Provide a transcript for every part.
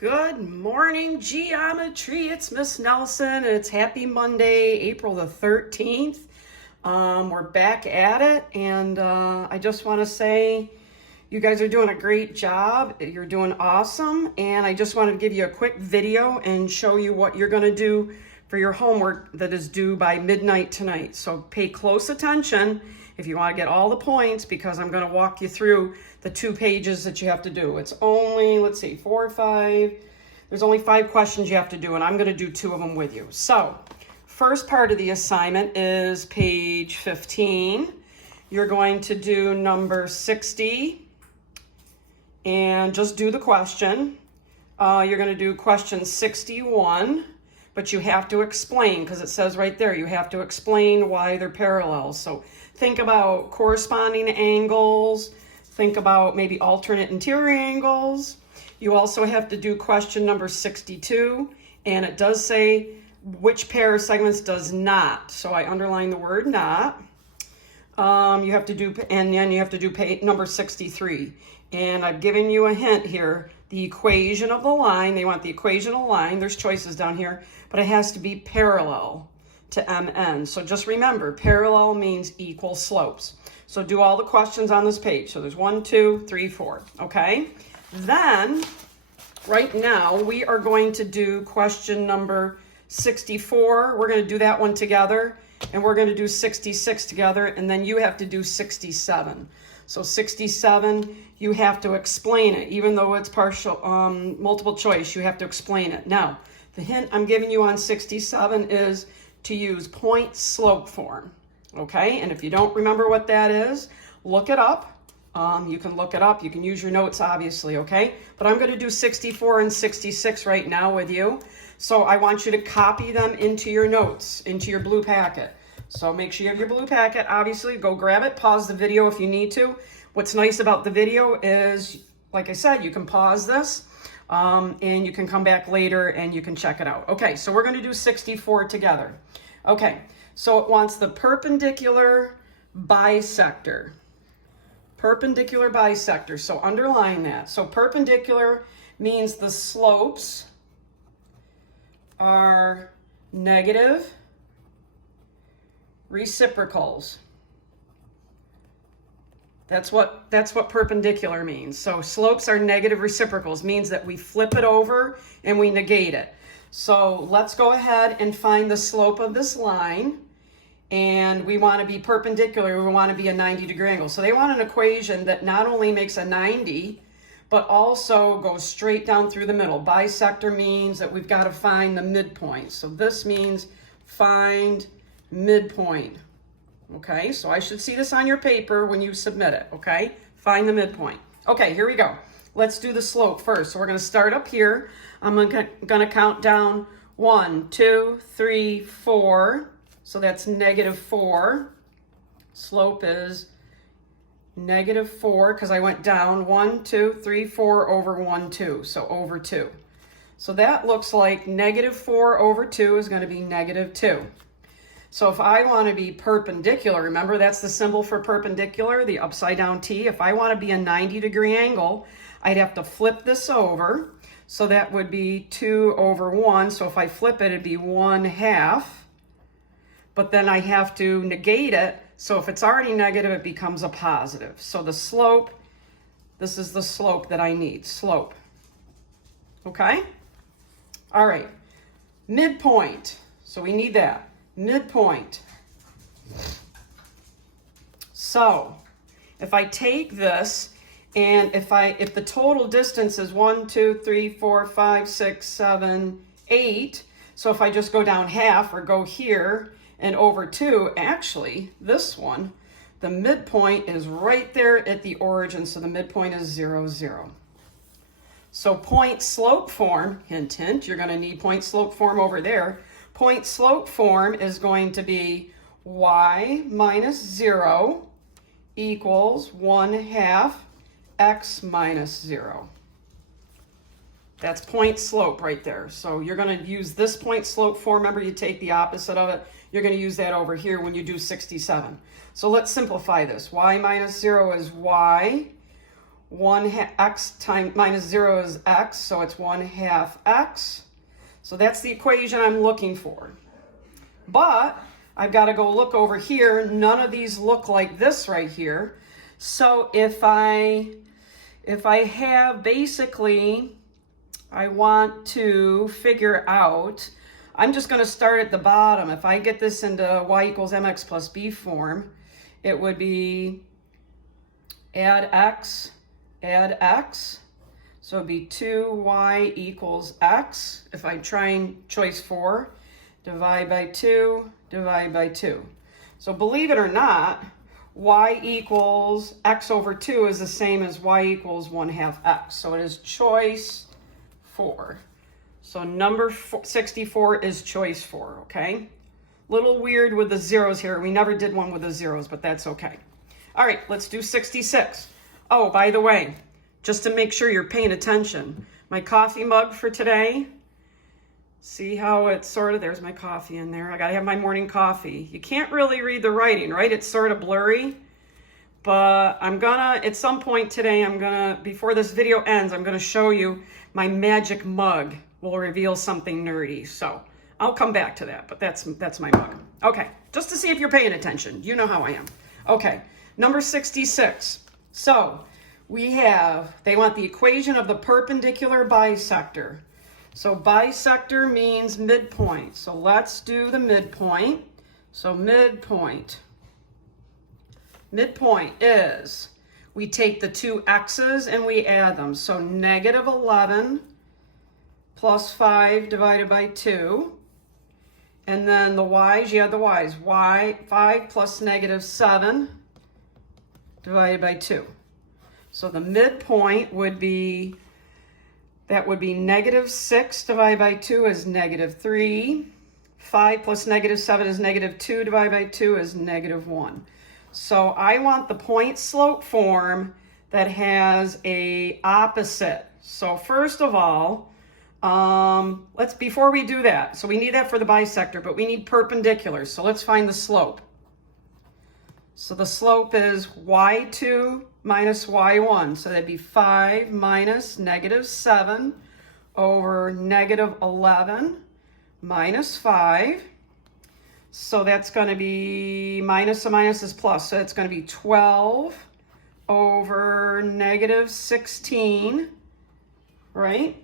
Good morning, geometry. It's Miss Nelson, and it's happy Monday, April the 13th. We're back at it, and I just want to say you guys are doing a great job. You're doing awesome, and I just wanted to give you a quick video and show you what you're going to do for your homework that is due by midnight tonight. So pay close attention if you want to get all the points, because I'm going to walk you through the 2 pages that you have to do. It's only, let's see, 4 or 5. There's only 5 questions you have to do, and I'm going to do 2 of them with you. So first part of the assignment is page 15. You're going to do number 60 and just do the question. You're going to do question 61, but you have to explain, because it says right there, you have to explain why they're parallel. So think about corresponding angles. Think about maybe alternate interior angles. You also have to do question number 62, and it does say which pair of segments does not. So I underline the word not. You have to do, and then you have to do number 63. And I've given you a hint here. The equation of the line, they want the equation of the line. There's choices down here, but it has to be parallel to MN. So just remember, parallel means equal slopes. So do all the questions on this page. So there's 1, 2, 3, 4, okay? Then, right now, we are going to do question number 64. We're going to do that one together, and we're going to do 66 together, and then you have to do 67. So 67, you have to explain it. Even though it's partial, multiple choice, you have to explain it. Now, the hint I'm giving you on 67 is to use point slope form. Okay, and if you don't remember what that is, look it up. You can look it up. You can use your notes, obviously, okay? But I'm going to do 64 and 66 right now with you. So I want you to copy them into your notes, into your blue packet. So make sure you have your blue packet, obviously. Go grab it. Pause the video if you need to. What's nice about the video is, like I said, you can pause this, and you can come back later and you can check it out. Okay, so we're going to do 64 together. Okay. So it wants the perpendicular bisector. Perpendicular bisector. So underline that. So perpendicular means the slopes are negative reciprocals. That's what perpendicular means. So slopes are negative reciprocals, means that we flip it over and we negate it. So let's go ahead and find the slope of this line. And we want to be perpendicular, we want to be a 90-degree angle. So they want an equation that not only makes a 90, but also goes straight down through the middle. Bisector means that we've got to find the midpoint. So this means find midpoint. Okay, so I should see this on your paper when you submit it, okay? Find the midpoint. Okay, here we go. Let's do the slope first. So we're going to start up here. I'm going to count down 1, 2, 3, 4. So that's -4. Slope is -4 because I went down 1, 2, 3, 4 over 1, 2. So over 2. So that looks like -4 over 2 is going to be -2. So if I want to be perpendicular, remember that's the symbol for perpendicular, the upside down T. If I want to be a 90-degree angle, I'd have to flip this over. So that would be 2 over 1. So if I flip it, it'd be 1/2. But then I have to negate it. So if it's already negative, it becomes a positive. So the slope, this is the slope that I need, slope. Okay? All right. Midpoint. So we need that. Midpoint. So if I take this, and if the total distance is 1, 2, 3, 4, 5, 6, 7, 8, so if I just go down half or go here, and over 2, actually, this one, the midpoint is right there at the origin, so the midpoint is 0, 0. So point slope form, hint, hint, you're going to need point slope form over there. Point slope form is going to be y minus 0 equals 1/2 x minus 0. That's point slope right there. So you're going to use this point slope form. Remember, you take the opposite of it. You're going to use that over here when you do 67. So let's simplify this. Y minus 0 is y. x times minus 0 is x, so it's 1/2 x. So that's the equation I'm looking for. But I've got to go look over here. None of these look like this right here. So if I have basically, I want to figure out, I'm just going to start at the bottom. If I get this into y equals mx plus b form, it would be add x, so it'd be 2y equals x. If I try and choice 4, divide by 2, divide by 2. So believe it or not, y equals x over 2 is the same as y equals 1/2 x. So it is choice 4. So number 64 is choice 4, okay? Little weird with the zeros here. We never did one with the zeros, but that's okay. All right, let's do 66. Oh, by the way, just to make sure you're paying attention, my coffee mug for today, see how it's sort of, there's my coffee in there. I got to have my morning coffee. You can't really read the writing, right? It's sort of blurry, but I'm gonna, at some point today, before this video ends, I'm gonna show you my magic mug will reveal something nerdy. So I'll come back to that, but that's my mug. Okay, just to see if you're paying attention. You know how I am. Okay, number 66. So they want the equation of the perpendicular bisector. So bisector means midpoint. So let's do the midpoint. So midpoint is, we take the two x's and we add them. So negative 11 plus 5 divided by 2. And then the y's, you add the y's. 5 plus negative 7 divided by 2. So the midpoint would be, that would be negative 6 divided by 2 is negative 3. 5 plus negative 7 is negative 2 divided by 2 is negative 1. So I want the point slope form that has a opposite. So first of all, before we do that, so we need that for the bisector, but we need perpendiculars. So let's find the slope. So the slope is y2 minus y1. So that'd be 5 minus negative 7 over negative 11 minus 5. So that's going to be minus, a minus is plus. So it's going to be 12 over negative 16, right?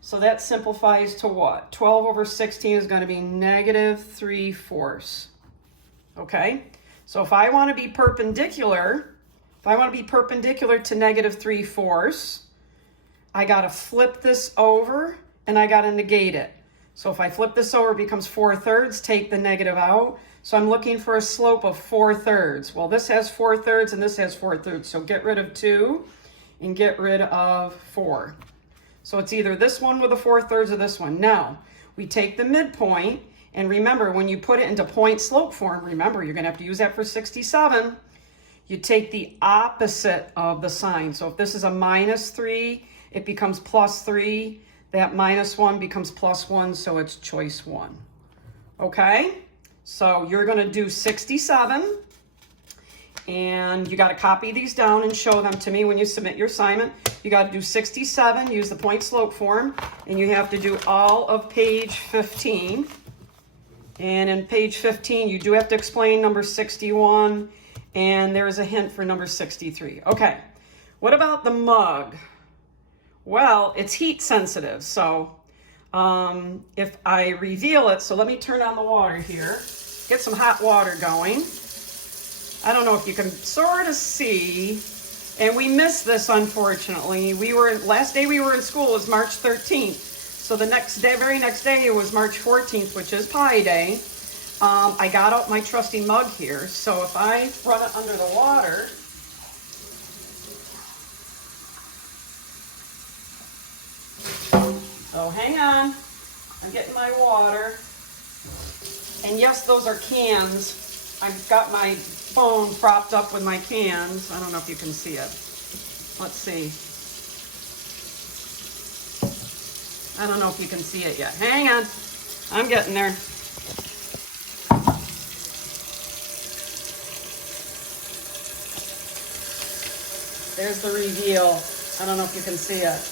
So that simplifies to what? 12 over 16 is going to be negative 3/4. Okay? So if I want to be perpendicular, to negative 3/4, I got to flip this over and I got to negate it. So if I flip this over, it becomes 4/3, take the negative out. So I'm looking for a slope of 4/3. Well, this has 4/3 and this has 4/3. So get rid of 2 and get rid of 4. So it's either this one with a 4/3 or this one. Now, we take the midpoint, and remember, when you put it into point slope form, remember, you're going to have to use that for 67. You take the opposite of the sign. So if this is a minus 3, it becomes plus 3. That minus 1 becomes plus 1, so it's choice 1. Okay? So you're going to do 67, and you got to copy these down and show them to me when you submit your assignment. You got to do 67, use the point slope form, and you have to do all of page 15. And in page 15, you do have to explain number 61, and there is a hint for number 63. Okay, what about the mug? Well, it's heat sensitive, so if I reveal it, so let me turn on the water here, get some hot water going. I don't know if you can sort of see, and we missed this, unfortunately. Last day we were in school was March 13th, so the very next day it was March 14th, which is Pi Day. I got out my trusty mug here, so if I run it under the water, so hang on, I'm getting my water. And yes, those are cans. I've got my phone propped up with my cans. I don't know if you can see it. Let's see. I don't know if you can see it yet. Hang on, I'm getting there. There's the reveal. I don't know if you can see it.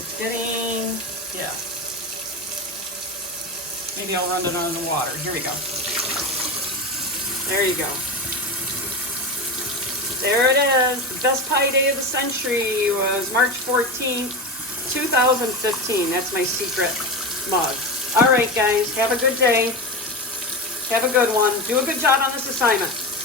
It's getting, yeah. Maybe I'll run it under the water. Here we go. There you go. There it is. The best pie day of the century was March 14th, 2015. That's my secret mug. All right, guys. Have a good day. Have a good one. Do a good job on this assignment.